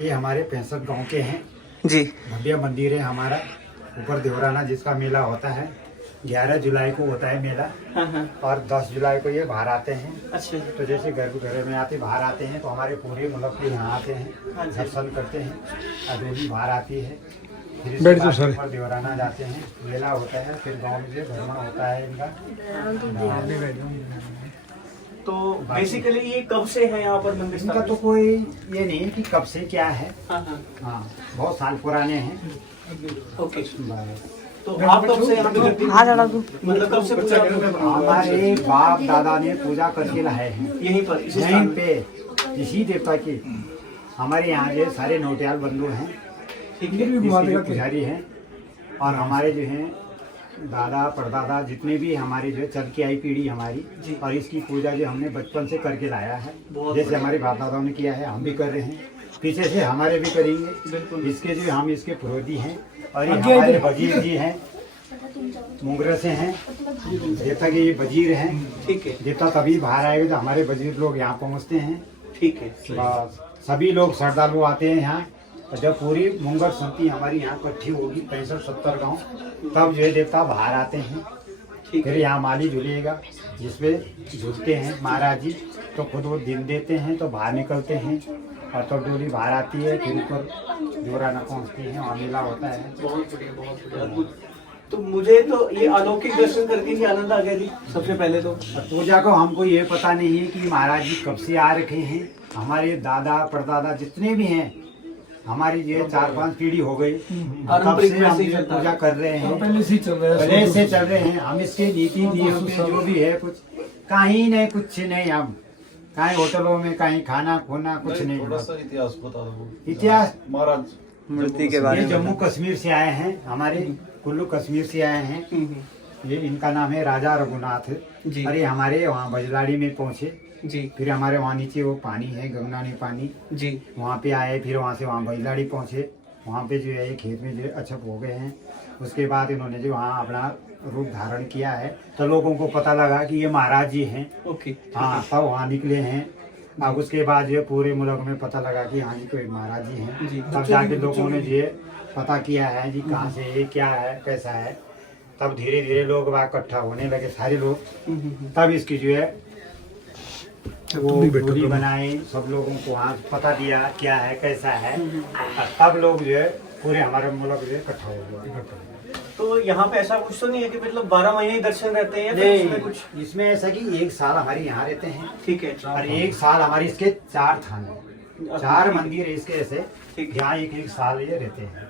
ये हमारे 65 गांव के हैं जी। भव्य मंदिर है हमारा ऊपर देवराना, जिसका मेला होता है 11 जुलाई को होता है मेला। हाँ। और 10 जुलाई को ये बाहर आते हैं। अच्छा जी। तो जैसे घर में आते बाहर आते हैं, तो हमारे पूरे मुल्क के यहाँ आते हैं, दर्शन करते हैं। अदोली बाहर आती है, फिर इसके बाद ऊपर देवराना जाते हैं, मेला होता है, फिर गाँव में जो भ्रमण होता है इनका। तो बेसिकली ये कब से है यहाँ पर मंदिर? इनका तो कोई ये नहीं है कि कब से क्या है। हाँ, बहुत साल पुराने हैं। ओके। तो आप कब से यहाँ पे मतलब कब से पूजा हमारे बाप दादा ने पूजा करके लाए हैं यहीं पर यहीं पे इसी देवता की। हमारे यहाँ जो सारे नौटियाल बंधु हैं, इसके पुजारी हैं, और हमारे जो हैं दादा परदादा जितने भी हमारे जो चल के आई पीढ़ी हमारी, और इसकी पूजा जो हमने बचपन से करके लाया है। जैसे हमारे बाप दादाओं ने किया है, हम भी कर रहे हैं, पीछे से हमारे भी करेंगे। इसके जो हम इसके पुरोधी हैं, और ये हमारे वजीर जी हैं, मुंगरा से हैं, देवता के ये वजीर हैं। ठीक है। देवता तभी बाहर आएगा तो हमारे वजीर लोग यहाँ पहुँचते हैं। ठीक है। बस सभी लोग श्रद्धालु आते हैं यहाँ। और जब पूरी मुंगर संति हमारी यहाँ इकट्ठी होगी 65-70 गाँव, तब जो है देवता बाहर आते हैं। फिर यहाँ माली झूलेगा, जिसपे झूलते हैं महाराज जी। तो खुद वो दिन देते हैं, तो बाहर निकलते हैं, और तब डोली बाहर आती है, फिर ऊपर देवराना पहुँचती है, वहाँ मेला होता है। बहुत बढ़िया, बहुत बढ़िया। तो मुझे तो ये अलौकिक दर्शन करके ही आनंद आ गया जी। सबसे पहले तो पूजा को हमको ये पता नहीं है कि महाराज जी कब से आ रखे हैं। हमारे दादा परदादा जितने भी हैं, हमारी जो 4-5 पीढ़ी हो गई, तब से हम ये पूजा कर रहे हैं, पहले से चल रहे हैं। हम इसके नीति नियम पे जो भी है कुछ कहीं नहीं, कुछ नहीं, हम कहीं होटलों में कहीं खाना खोना कुछ नहीं। थोड़ा सा इतिहास बता दो। इतिहास महाराज मूर्ति के बारे ये में। जम्मू कश्मीर से आए हैं, हमारे कुल्लू कश्मीर से आए हैं। ये इनका नाम है राजा रघुनाथ जी। अरे हमारे वहाँ बजलाड़ी में पहुँचे जी। फिर हमारे वहाँ नीचे वो पानी है गंगनानी पानी जी। वहाँ पे आए, फिर वहाँ से वहाँ बजलाड़ी पहुँचे। वहाँ पे जो है ये खेत में जो अछप हो गए हैं। उसके बाद इन्होंने जो वहाँ अपना रूप धारण किया है, तो लोगों को पता लगा कि ये महाराज जी हैं। ओके। हाँ, तब वहाँ निकले हैं। अब उसके बाद जो पूरे मुल्क में पता लगा कि हाँ जी कोई महाराज जी हैं। तब जाके लोगों ने जो पता किया है जी कहाँ से ये क्या है कैसा है। तब धीरे धीरे लोग वहाँ इकट्ठा होने लगे सारे लोग। तब इसकी जो है वो दूरी बनाई, सब लोगों को वहाँ पता दिया क्या है कैसा है। तब लोग जो है पूरे हमारे मुल्क जो है इकट्ठा हो गया। तो यहाँ पे ऐसा कुछ तो नहीं है कि मतलब 12 महीने ही दर्शन रहते हैं? नहीं, इसमें कुछ इसमें ऐसा कि 1 साल हमारे यहाँ रहते हैं। ठीक है। और 1 साल हमारे इसके 4 थान है, 4 मंदिर है इसके ऐसे, जहाँ 1-1 साल ये रहते हैं।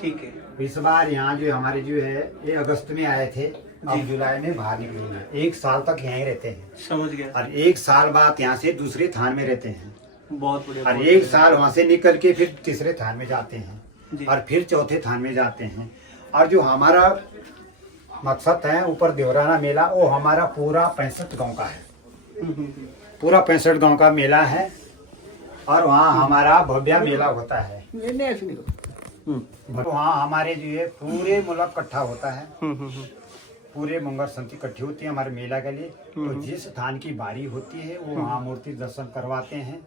ठीक है। इस बार यहाँ जो हमारे जो है ये अगस्त में आए थे, अब जुलाई में बाहर निकलेंगे। 1 साल तक यहीं रहते हैं। समझ गया। और 1 साल बाद यहाँ से दूसरे थान में रहते हैं। बहुत बढ़िया। और 1 साल वहाँ से निकल के फिर तीसरे थान में जाते हैं, और फिर चौथे थान में जाते हैं। और जो हमारा मकसद है ऊपर देवराना मेला, वो हमारा पूरा 65 गांव का है। पूरा 65 गांव का मेला है, और वहाँ हमारा भव्य मेला होता है। वहाँ हमारे जो है पूरे मुल्क इकट्ठा होता है, पूरे मंगल संति इकट्ठी होती है हमारे मेला के लिए। तो जिस थान की बारी होती है वो वहाँ मूर्ति दर्शन करवाते हैं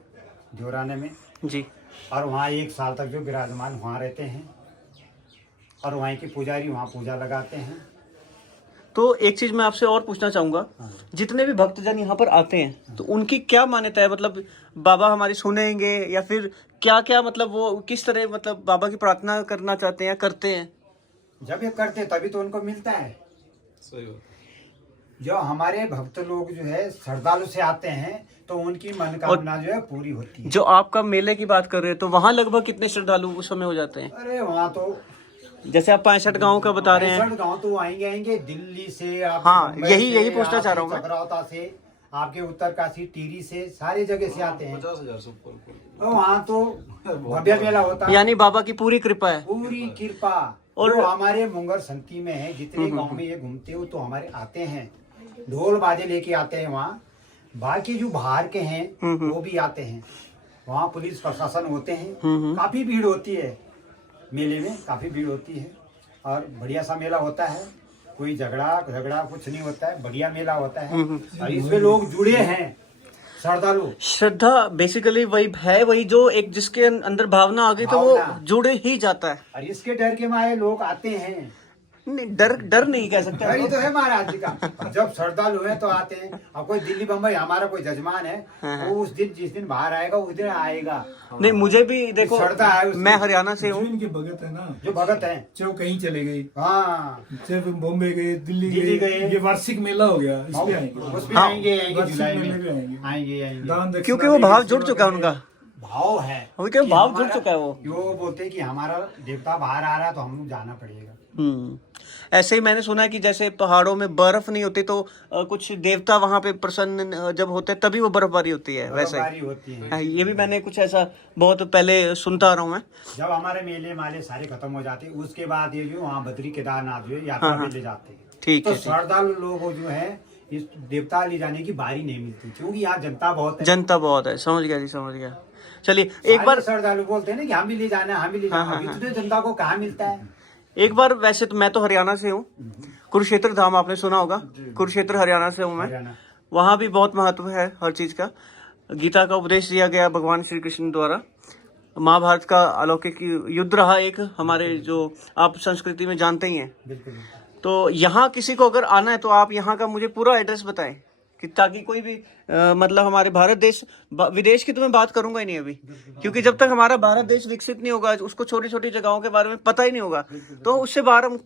देवराने में जी। और वहाँ 1 साल तक जो विराजमान वहाँ रहते हैं, और वहीं के पुजारी वहाँ पूजा लगाते हैं। तो एक चीज मैं आपसे और पूछना चाहूंगा, जितने भी भक्तजन यहाँ पर आते हैं तो उनकी क्या मान्यता है? मतलब बाबा हमारी सुनेंगे या फिर क्या क्या, मतलब वो किस तरह मतलब बाबा की प्रार्थना करना चाहते हैं या करते हैं? जब ये करते तभी तो उनको मिलता है। सही बात। जो हमारे भक्त लोग जो है श्रद्धालु से आते हैं, तो उनकी मनोकामना जो है पूरी होती है। जो आपका मेले की बात कर रहे हैं, तो वहाँ लगभग कितने श्रद्धालु उस समय हो जाते हैं? अरे वहाँ तो जैसे आप 65 गाँव का बता रहे हैं। 65 गाँव तो आएंगे दिल्ली से, आप हाँ, मुंबई यही से, पूछना चाह रहा हूँ मैं। चकराता से, आपके उत्तरकाशी टीरी से, सारी जगह से आते हैं। 50,000 से ऊपर। तो वहाँ तो भव्य मेला होता है। यानी बाबा की पूरी कृपा है। पूरी कृपा। और जो हमारे मुंगर संति में है, जितने गांव में ये घूमते हो तो हमारे आते हैं, ढोल बाजे लेके आते हैं वहाँ। बाकी जो बाहर के हैं वो भी आते हैं। वहाँ पुलिस प्रशासन होते हैं, काफी भीड़ होती है मेले में, काफी भीड़ होती है। और बढ़िया सा मेला होता है, कोई झगड़ा कुछ नहीं होता है, बढ़िया मेला होता है। और इसमें लोग जुड़े हैं, श्रद्धालु श्रद्धा बेसिकली वही है, वही जो एक जिसके अंदर भावना आ गई तो वो भावना। जुड़े ही जाता है। और इसके डर के मारे लोग आते हैं। नहीं, डर नहीं कह सकते डर ही हम तो है महाराज जी का। जब श्रद्धालु है तो आते हैं। अब कोई दिल्ली बम्बई हमारा कोई जजमान है, हाँ, वो उस दिन जिस दिन बाहर आएगा उस दिन आएगा। लोग। नहीं, मुझे भी देखो, श्रद्धा है उसकी। मैं हरियाणा से जो हूँ। इनके भगत है ना, जो भगत है, चाहे वो कहीं चले गए, हाँ चाहे वो बॉम्बे गए, दिल्ली दिल्ली गए, गए। ये वार्षिक मेला हो गया, इस पे आएंगे, उसमें हाँ। आएंगे वार्षिक जुलाई मेले पे में आएंगे, आएंगे। दान दक्षिणा क्योंकि वो देके भाव सेवा जुड़ चुका है करेंगे। उनका। भाव है। अभी क्या कि भाव जुड़ हमारा- चुका है वो। वो बोलते हैं कि हमारा देवता बाहर आ रहा है तो हम जाना पड़ेगा। ऐसे ही मैंने सुना है कि जैसे पहाड़ों में बर्फ नहीं होती तो कुछ देवता वहां पे प्रसन्न जब होते हैं तभी वो बर्फबारी होती है, वैसा बर्फबारी ही। होती है। हाँ, ये भी मैंने कुछ ऐसा बहुत पहले सुनता आ रहा हूँ मैं। जब हमारे मेले माले सारे खत्म हो जाते हैं उसके बाद ये जो वहाँ बद्री केदारनाथ जो है यात्रा हाँ, पे हाँ। ले जाते हैं। ठीक तो है, ठीक। श्रद्धालु लोगों जो है इस देवता ले जाने की बारी नहीं मिलती क्योंकि यहाँ जनता बहुत है। जनता बहुत है, समझ गया जी, समझ गया। चलिए एक सारे बार, श्रद्धालु बोलते हैं ना कि हम भी ले जाना है, हम भी ले हाँ, जाना हाँ, अभी हाँ। तो जनता को कहाँ मिलता है। एक बार वैसे तो मैं तो हरियाणा से हूँ, कुरुक्षेत्र धाम आपने सुना होगा, कुरुक्षेत्र हरियाणा से हूँ मैं। हरियाणा। वहाँ भी बहुत महत्व है हर चीज का। गीता का उपदेश दिया गया भगवान श्री कृष्ण द्वारा। महाभारत का अलौकिक युद्ध रहा एक, हमारे जो आप संस्कृति में जानते ही हैं। बिल्कुल। तो यहाँ किसी को अगर आना है तो आप यहाँ का मुझे पूरा एड्रेस बताएं कि ताकि कोई भी मतलब हमारे भारत देश, विदेश की तो मैं बात करूंगा ही नहीं अभी, क्योंकि जब तक हमारा भारत देश विकसित नहीं होगा, उसको छोटी छोटी जगहों के बारे में पता ही नहीं होगा, तो उससे बाहर हम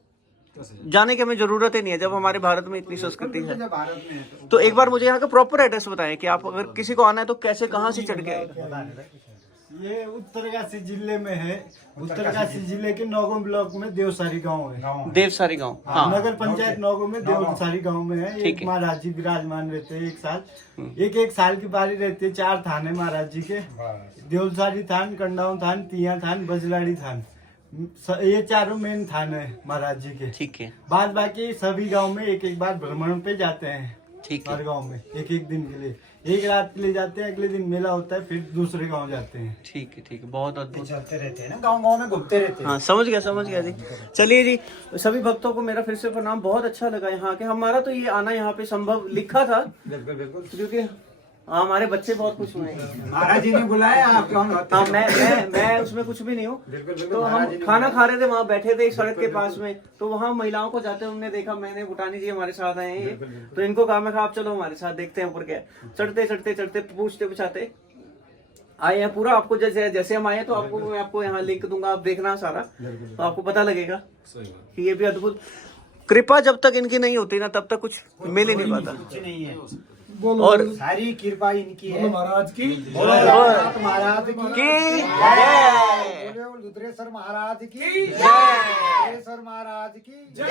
जाने की हमें जरूरत ही नहीं है जब हमारे भारत में इतनी संस्कृति है। भारत में है तो एक बार मुझे यहाँ का प्रॉपर एड्रेस बताएं कि आप अगर किसी को आना है तो कैसे, कहाँ से चढ़ के आएगा। ये उत्तरकाशी जिले में है। उत्तरकाशी जिले के नौगो ब्लॉक में देवसारी गांव है। गाँव है। देवसारी गाँव। हाँ, नगर पंचायत नौगो में देवसारी गांव में है। ठीक एक है। महाराज जी विराजमान रहते हैं। एक साल एक साल की बारी रहती है। 4 थान है महाराज जी के, देवसारी थान, कंडाऊ थान, तिया थान, बजलाड़ी थान। ये चारों मेन थान है महाराज जी के। ठीक है, बाद बाकी सभी गांव में एक बार भ्रमण पे जाते हैं। ठीक हर है, गांव में एक दिन के लिए, एक रात के लिए जाते हैं। अगले दिन मेला होता है, फिर दूसरे गांव जाते हैं। ठीक है, ठीक है, बहुत अद्भुत। चलते रहते हैं ना, गाँव गाँव में घूमते रहते हैं। हाँ, समझ गया जी। चलिए जी, सभी भक्तों को मेरा फिर से प्रणाम। बहुत अच्छा लगा यहाँ के, हमारा तो ये आना यहाँ पे संभव लिखा था, बिल्कुल बिल्कुल। क्योंकि हमारे बच्चे बहुत खुश हुए हैं। महाराज जी ने बुलाया, आप कौन होते हाँ, हैं? मैं उसमें कुछ भी नहीं हूँ। बिल्कुल बिल्कुल। तो महाराज हम जी ने खाना खा रहे थे, वहाँ बैठे थे सड़क के पास में, तो वहाँ महिलाओं को जाते उन्होंने देखा, मैंने भूटानी जी हमारे साथ आए हैं ये, तो इनको कहा, मैं कहा आप चलो हमारे साथ, देखते हैं ऊपर क्या है। चढ़ते चढ़ते चढ़ते पूछते पूछाते आए हैं पूरा। आपको जैसे जैसे हम आए तो आपको मैं आपको यहाँ लिंक दूंगा, आप देखना सारा, तो आपको पता लगेगा सही बात। कि ये भी अद्भुत कृपा जब तक इनकी नहीं होती ना तब तक कुछ मिल ही नहीं पाता। कुछ नहीं है। बोलो और सारी कृपा इनकी है। बोलो महाराज की बोलो जगन्नाथ महाराज की की जय। जय। बोलो रुद्रेश्वर महाराज की जय। रुद्रेश्वर महाराज की जय।